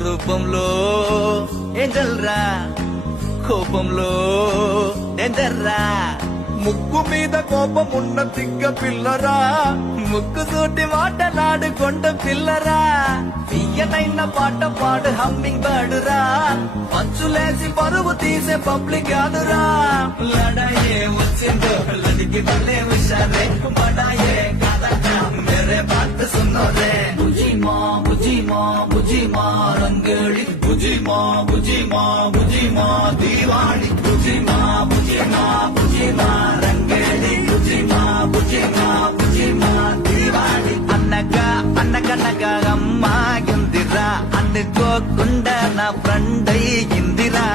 రూపంలో ఏంజల్ రా, కోపంలో డేంజర్ రా. ముక్కు మీద కోపం ఉన్న తిక్క పిల్లరా, ముక్కు సూటి మాటలాడుకొండ పిల్లరా. తీయనైన పాట పాడు హమ్మింగ్ బర్డ్ రా, పంచులేసి పరువు తీసే పబ్లిక్ కాదురా. లడాయే వచ్చిందో లడికి భలే హుషారే, బడాయే కాదట మేరే బాత్ సున్నో రే. బుజీ మా బుజీ మా బుజీ మా రంగేళి, బుజీ మా బుజీ మా బుజీ మా దీవాణి, బుజీ మా బుజీ మా బుజీ మా రంగేళి, బుజీ మా బుజీ మా బుజీ మా దీవాణి. అన్నగా అన్నకన్నగా అమ్మాయిందిరా, అనుకోకుండా నా ఫ్రెండ్ అయ్యిందిరా.